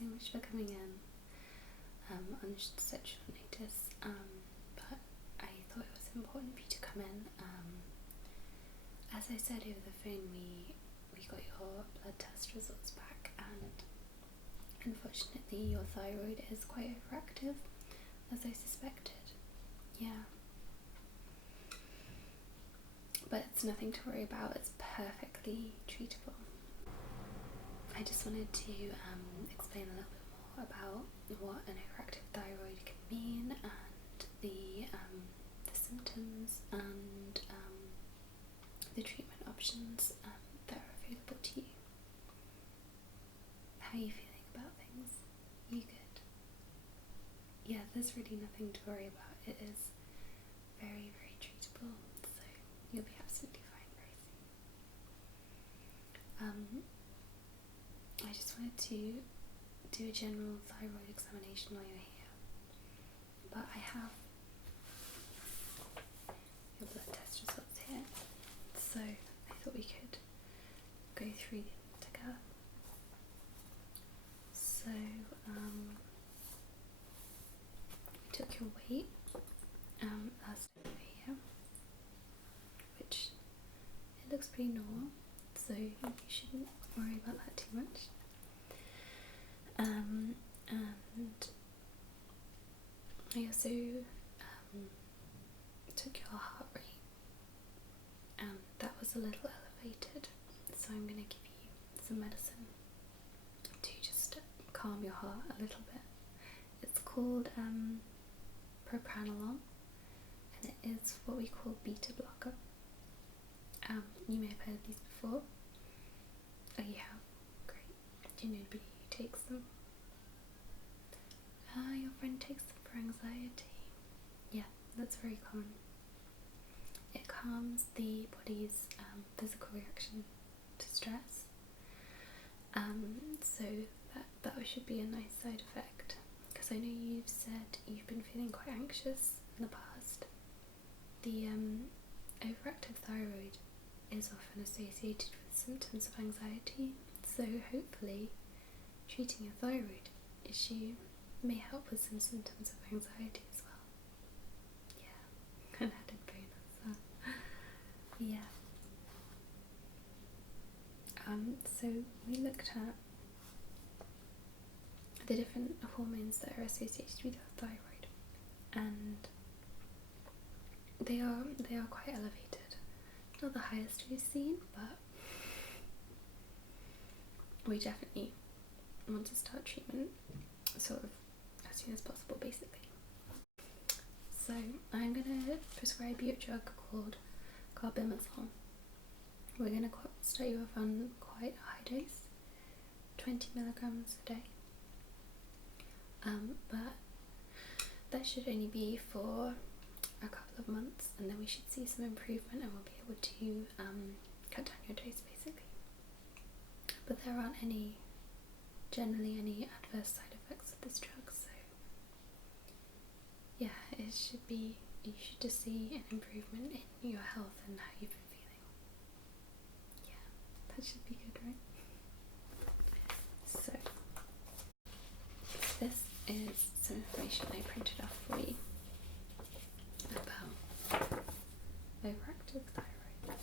so much for coming in on such short notice, but I thought it was important for you to come in. As I said over the phone, we got your blood test results back, and unfortunately your thyroid is quite overactive, as I suspected. Yeah. But it's nothing to worry about, it's perfectly treatable. I just wanted to explain a little bit more about what an overactive thyroid can mean, and the symptoms and the treatment options that are available to you. How are you feeling about things? You good? Yeah, there's really nothing to worry about. It is very, very treatable, so you'll be absolutely fine very soon. I just wanted to do a general thyroid examination while you're here, but I have your blood test results here, so I thought we could go through them together. So we took your weight last over here, which it looks pretty normal, so you shouldn't worry about that too much. And I also took your heart rate, and that was a little elevated, so I'm going to give you some medicine to just calm your heart a little bit. It's called propranolol, and it is what we call beta blocker. You may have heard of these before. Oh, you have? Great. Do you know anybody who takes them? Your friend takes them for anxiety. Yeah, that's very common. It calms the body's physical reaction to stress. So that should be a nice side effect, because I know you've said you've been feeling quite anxious in the past. The overactive thyroid is often associated with symptoms of anxiety, so hopefully treating your thyroid issue may help with some symptoms of anxiety as well. Yeah, an added bonus. Yeah. So we looked at the different hormones that are associated with your thyroid, and they are quite elevated. Not the highest we've seen, but we definitely want to start treatment sort of as soon as possible, basically. So I'm going to prescribe you a drug called carbimazole. We're going to start you off on quite a high dose, 20 milligrams a day, but that should only be for a couple of months, and then we should see some improvement and we'll be able to cut down your dose, basically. But there aren't generally any adverse side effects of this drug, so yeah, you should just see an improvement in your health and how you've been feeling. Yeah, that should be good, right? So this is some information I printed off for you about overactive thyroid.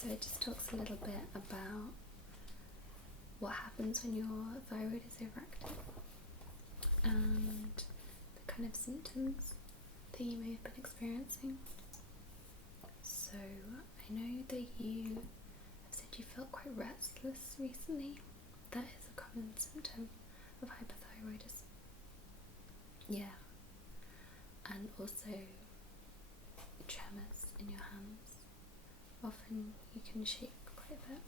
So it just talks a little bit about what happens when your thyroid is overactive and the kind of symptoms that you may have been experiencing. So I know that you have said you felt quite restless recently. That is a common symptom of hypothyroidism. Yeah. And also tremors in your hands. Often you can shake quite a bit.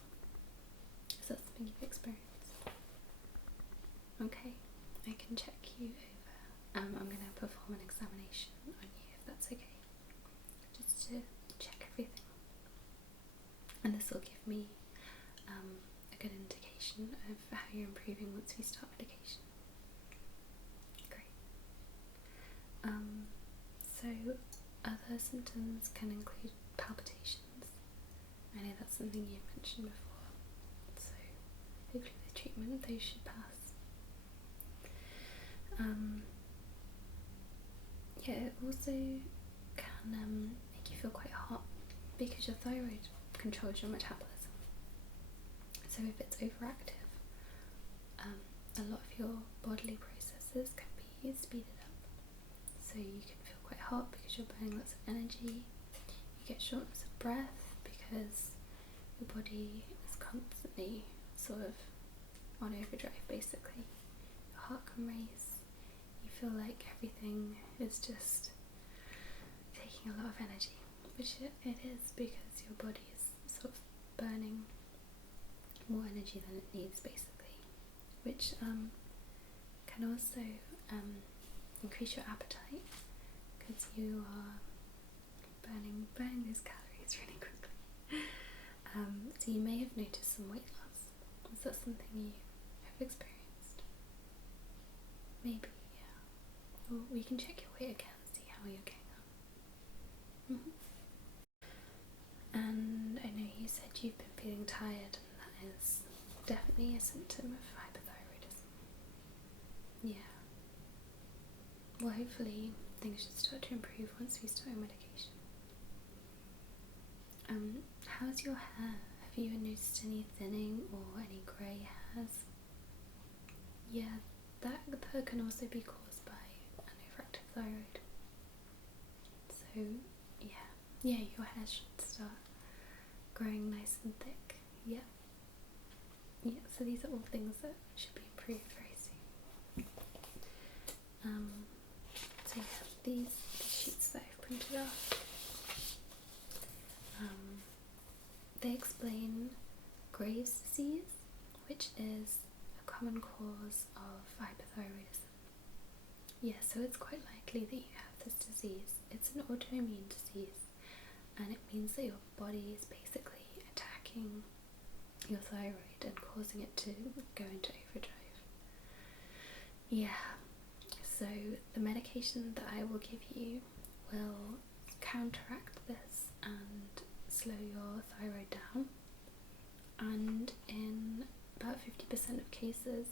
Is that something you've experienced? Okay, I can check you over. I'm going to perform an examination on you, if that's okay, just to check everything. And this will give me a good indication of how you're improving once we start medication. Great. So other symptoms can include palpitations. I know that's something you've mentioned before, so hopefully with treatment those should pass. It also can make you feel quite hot because your thyroid controls your metabolism. So if it's overactive, a lot of your bodily processes can be speeded up. So you can feel quite hot because you're burning lots of energy. You get shortness of breath because your body is constantly sort of on overdrive basically. Your heart can race. You feel like everything is just taking a lot of energy, which it is because your body is sort of burning more energy than it needs basically, which can also increase your appetite because you are burning those calories really quickly. So you may have noticed some weight loss. Is that something you have experienced? Maybe, yeah. Well, we can check your weight again and see how you're getting on. And I know you said you've been feeling tired, and that is definitely a symptom of hypothyroidism. Yeah. Well, hopefully things should start to improve once we start your medication. How's your hair? Have you noticed any thinning or any grey hairs? Yeah, that can also be caused by an overactive thyroid. So yeah, your hair should start growing nice and thick. Yeah. So these are all things that should be improved very soon. So yeah, these sheets that I've printed off. They explain Graves' disease, which is a common cause of hypothyroidism. Yeah, so it's quite likely that you have this disease. It's an autoimmune disease, and it means that your body is basically attacking your thyroid and causing it to go into overdrive. Yeah, so the medication that I will give you will counteract this and slow your thyroid down, and in about 50% of cases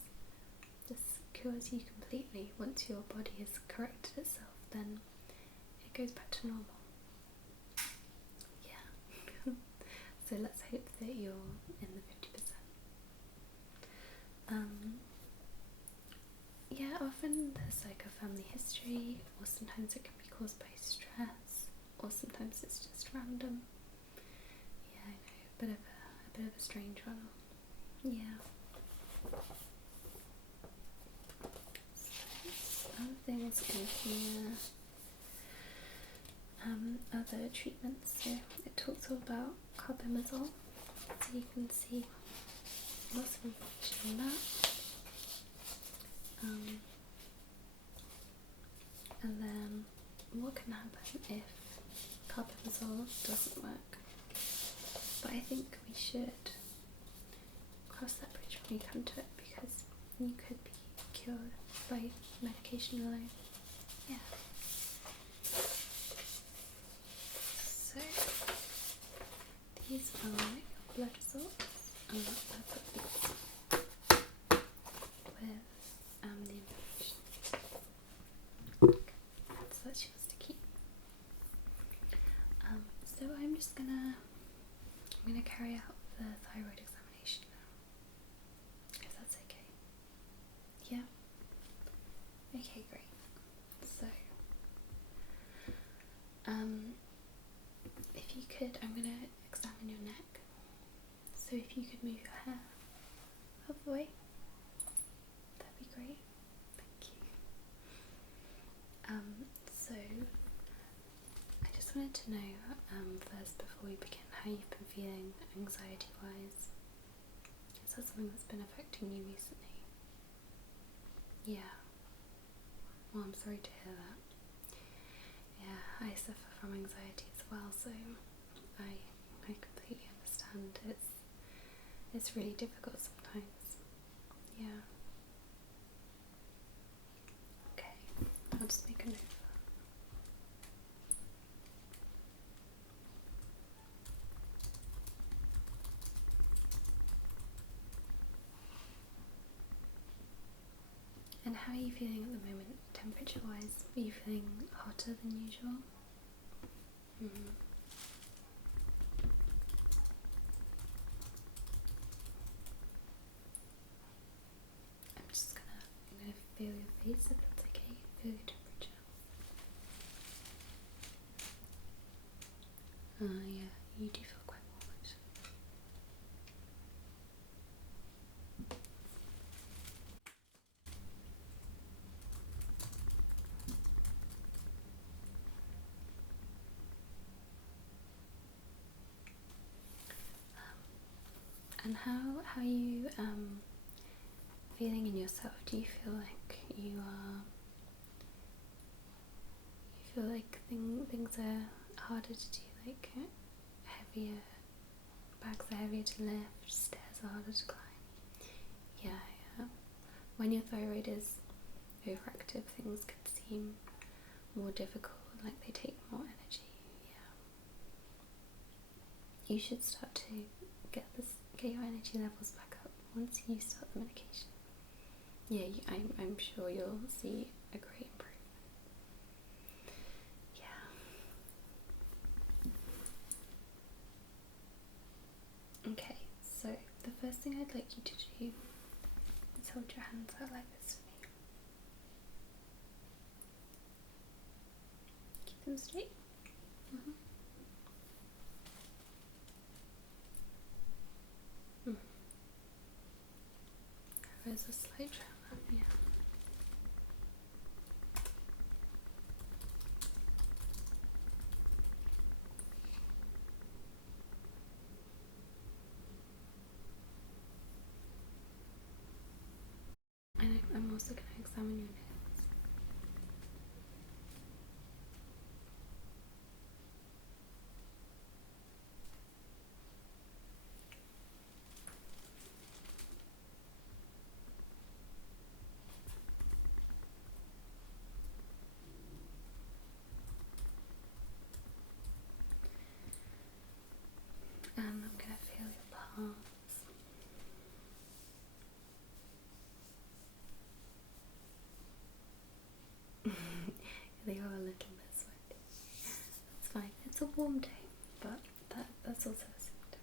this cures you completely. Once your body has corrected itself, then it goes back to normal. Yeah. So let's hope that you're in the 50%. Yeah, often there's like a family history, or sometimes it can be caused by stress, or sometimes it's just random. Yeah, I know, a bit of a strange one. Yeah. So, other things in here, other treatments. So it talks all about carbimazole. So you can see lots of information on that. And then what can happen if carbimazole doesn't work? But I think we should cross that bridge when we come to it, because you could be cured by medication alone. Yeah. So these are your blood results. I've got these with the information. So that's yours to keep. So I'm gonna carry out the thyroid examination now, if that's okay. Yeah? Okay, great. So, if you could, I'm gonna examine your neck. So if you could move your hair out of the way, that'd be great. Thank you. So I just wanted to know, first before we begin, how you've been feeling anxiety-wise. Is that something that's been affecting you recently? Yeah. Well, I'm sorry to hear that. Yeah, I suffer from anxiety as well, so I completely understand. It's really difficult sometimes. Yeah. Okay, I'll just make a note of that. how are you feeling at the moment, temperature wise? Are you feeling hotter than usual? Mm-hmm. I'm just gonna feel your face if that's okay. Feel your temperature. Yeah, you do feel quite warm actually. And how are you feeling in yourself? Do you feel like you feel like things are harder to do, like heavier, bags are heavier to lift, stairs are harder to climb? Yeah. When your thyroid is overactive, things can seem more difficult, like they take more energy. Yeah. You should start to get your energy levels back up once you start the medication. Yeah, I'm sure you'll see a great improvement. Yeah. Okay, so the first thing I'd like you to do is hold your hands out like this for me. Keep them straight. Mm-hmm. There's a slight tremor, yeah. And I'm also going to examine your nose. And I'm going to feel your palms. They are a little bit sweaty. It's fine. It's a warm day, but that's also a symptom.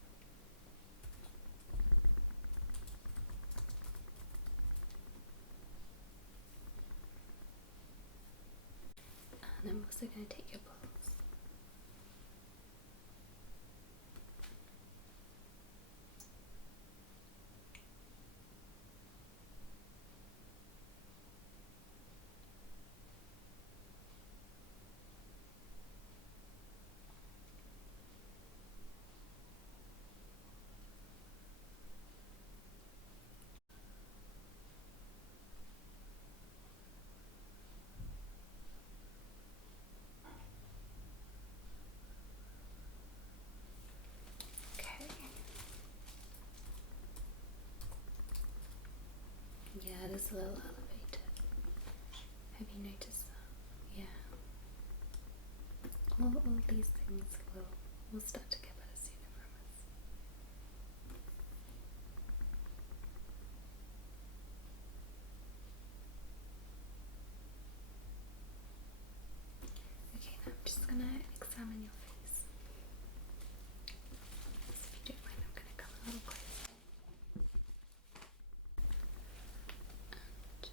And I'm also going to take your pulse. Okay. Yeah, it is a little elevated. Have you noticed that? Yeah. All these things will start to get better soon, I promise. Okay, now I'm just gonna examine your face. So if you don't mind, I'm gonna come a little closer. And just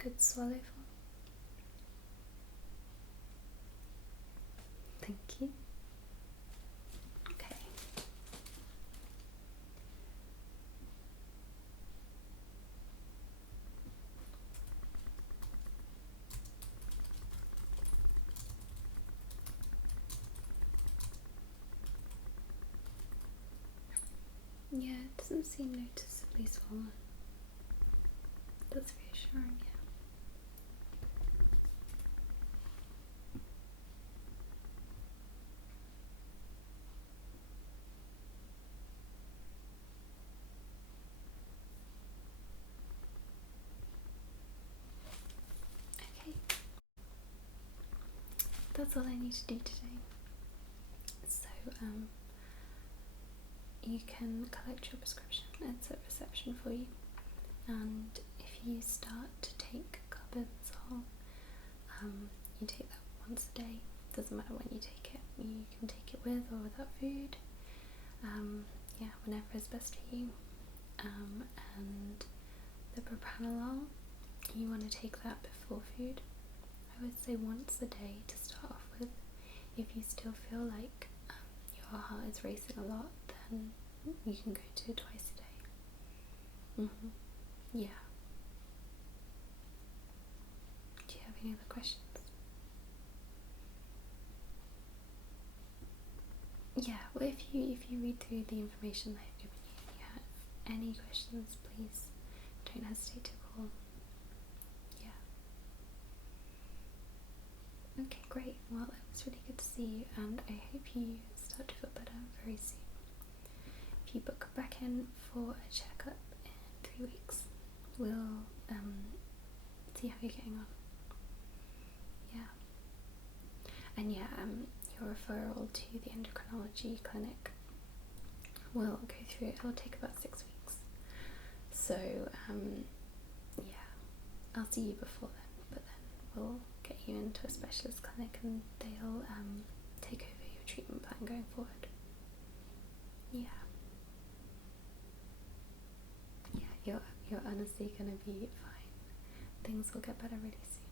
could swallow for? Thank you. Okay. Yeah, it doesn't seem noticeably swollen. That's reassuring, yeah. Okay. That's all I need to do today. So, you can collect your prescription. It's at reception for you. And if you start to take carbenzole, you take that once a day. Doesn't matter when you take it. You can take it with or without food. Yeah, whenever is best for you. And the propranolol, you want to take that before food. I would say once a day to start off with. If you still feel like your heart is racing a lot, then you can go to twice a day. Yeah. Do you have any other questions? Yeah, well, if you read through the information that I've given you and you have any questions, please don't hesitate to call. Yeah. Okay, great. Well, it was really good to see you, and I hope you start to feel better very soon. If you book back in for a checkup in 3 weeks, we'll see how you're getting on. Yeah. And yeah, your referral to the endocrinology clinic will go through. It'll take about 6 weeks. So yeah, I'll see you before then, but then we'll get you into a specialist clinic and they'll take over your treatment plan going forward. Yeah. Yeah, you're honestly gonna be fine. Things will get better really soon.